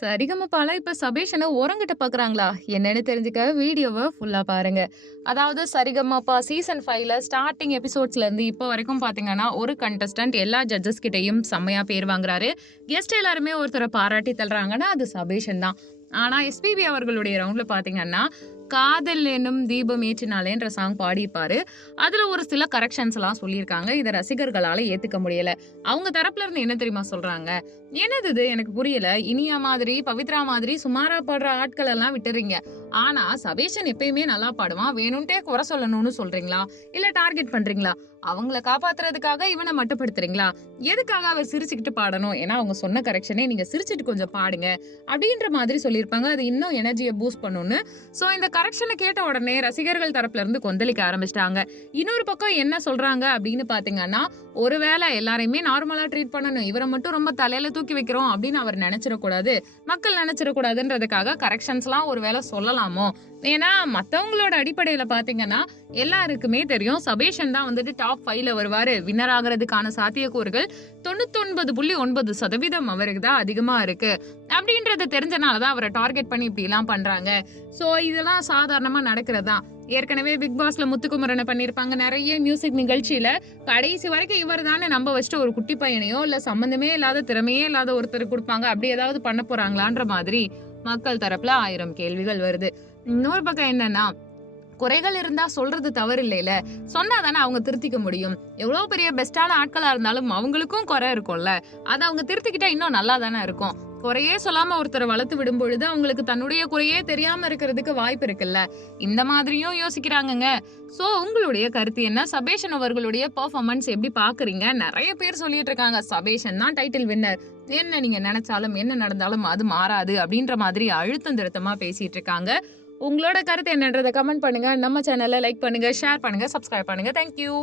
சரிகமபால இப்ப சபேஷனை ஓரங்கிட்ட பாக்குறாங்களா? என்னன்னு தெரிஞ்சுக்க வீடியோவை ஃபுல்லா பாருங்க. அதாவது சரிகமபா சீசன் ஃபைவ்ல ஸ்டார்டிங் எபிசோட்ஸ்ல இருந்து இப்போ வரைக்கும் பாத்தீங்கன்னா ஒரு கண்டஸ்டன்ட் எல்லா ஜட்ஜஸ் கிட்டையும் செம்மையா பேர் வாங்குறாரு. கெஸ்ட் எல்லாருமே ஒருத்தரை பாராட்டி தள்ளுறாங்கன்னா அது சபேஷன் தான். ஆனா எஸ்பிபி அவர்களுடைய ரவுண்ட்ல பாத்தீங்கன்னா காதல் என்னும் தீபம் ஏற்றினாலேன்ற சாங் பாடியிருப்பாரு. அதுல ஒரு சில கரெக்ஷன்ஸ் எல்லாம் சொல்லியிருக்காங்க. இதை ரசிகர்களால ஏத்துக்க முடியல. அவங்க தரப்புல இருந்து என்ன தெரியுமா சொல்றாங்க? என்னது இது? எனக்கு புரியல. இனியா மாதிரி பவித்ரா மாதிரி சுமாரா பாடுற ஆட்கள் எல்லாம் விட்டுறீங்க. ஆனா சபேஷன் எப்பயுமே நல்லா பாடுவான். வேணும்ட்டே குறை சொல்லணும்னு சொல்றீங்களா? இல்ல டார்கெட் பண்றீங்களா? அவங்கள காப்பாத்துறதுக்காக இவனை மட்டுப்படுத்துறீங்களா? எதுக்காக அவர் சிரிச்சுக்கிட்டு பாடணும்? ஏன்னா அவங்க சொன்ன கரெக்ஷனே நீங்க சிரிச்சுட்டு கொஞ்சம் பாடுங்க. அப்படின்ற மாதிரி சொல்லியிருப்பாங்க. அது இன்னும் எனர்ஜியை பூஸ்ட் பண்ணும்னு. ஸோ இந்த கரெக்ஷனை கேட்ட உடனே ரசிகர்கள் தரப்புல இருந்து கொந்தளிக்க ஆரம்பிச்சிட்டாங்க. இன்னொரு பக்கம் என்ன சொல்றாங்க அப்படின்னு பாத்தீங்கன்னா ஒருவேளை எல்லாரையுமே நார்மலா ட்ரீட் பண்ணணும். இவரை மட்டும் ரொம்ப தலையில தூக்கி வைக்கிறோம் அப்படின்னு அவர் நினைச்சிடக்கூடாது. மக்கள் நினைச்சிடக்கூடாதுன்றதுக்காக கரெக்ஷன்ஸ்லாம் ஒருவேளை சொல்லலாம். ஏன்னா மற்றவங்களோட அடிப்படையில பாத்தீங்கன்னா எல்லாருக்குமே தெரியும் சபேஷன் தான் வந்துட்டு டாப் ஃபைவ்ல வருவார். வின்னர் ஆகிறதுக்கான சாத்தியக்கூறுகள் தொண்ணூத்தொன்பது புள்ளி ஒன்பது சதவீதம் அவருக்கு தான் அதிகமா இருக்கு. அப்படின்றது தெரிஞ்சனாலதான் அவரை டார்கெட் பண்ணி இப்படி எல்லாம் பண்றாங்க இதெல்லாம் சாதாரணமாக நடக்கிறதா ஏற்கனவே பிக் பாஸ்ல முத்துக்குமரனை பண்ணியிருப்பாங்க. நிறைய மியூசிக் நிகழ்ச்சியில கடைசி வரைக்கும் இவர் தானே நம்ப வச்சுட்டு ஒரு குட்டி பையனையோ இல்ல சம்மந்தமே இல்லாத திறமையே இல்லாத ஒருத்தர் கொடுப்பாங்க. அப்படி ஏதாவது பண்ண போறாங்களான்ற மாதிரி. மக்கள் தரப்புல ஆயிரம் கேள்விகள் வருது. இன்னொரு பக்கம் என்னன்னா குறைகள் இருந்தா சொல்றது தவறு இல்லைல சொன்னா தானே அவங்க திருத்திக்க முடியும். எவ்வளவு பெரிய பெஸ்டான ஆட்களா இருந்தாலும் அவங்களுக்கும் குறை இருக்கும்ல. அதை அவங்க திருத்திக்கிட்டா இன்னும் நல்லா தானே இருக்கும். குறையே சொல்லாம ஒருத்தரை வளர்த்து விடும் பொழுது அவங்களுக்கு தன்னுடைய குறையே தெரியாம இருக்கிறதுக்கு வாய்ப்பு இருக்குல்ல? இந்த மாதிரியும் யோசிக்கிறாங்கங்க. சோ உங்களுடைய கருத்து என்ன? சபேஷன் அவர்களுடைய பர்ஃபார்மன்ஸ் எப்படி பாக்குறீங்க? நிறைய பேர் சொல்லிட்டு இருக்காங்க சபேஷன் தான் டைட்டில் வின்னர் என்ன நீங்க நினைச்சாலும் என்ன நடந்தாலும் அது மாறாது அப்படின்ற மாதிரி அழுத்தம் திருத்தமா பேசிட்டு இருக்காங்க. உங்களோட கருத்து என்னன்றதை கமெண்ட் பண்ணுங்க. நம்ம சேனலை லைக் பண்ணுங்க ஷேர் பண்ணுங்க சப்ஸ்கிரைப் பண்ணுங்க. தேங்க்யூ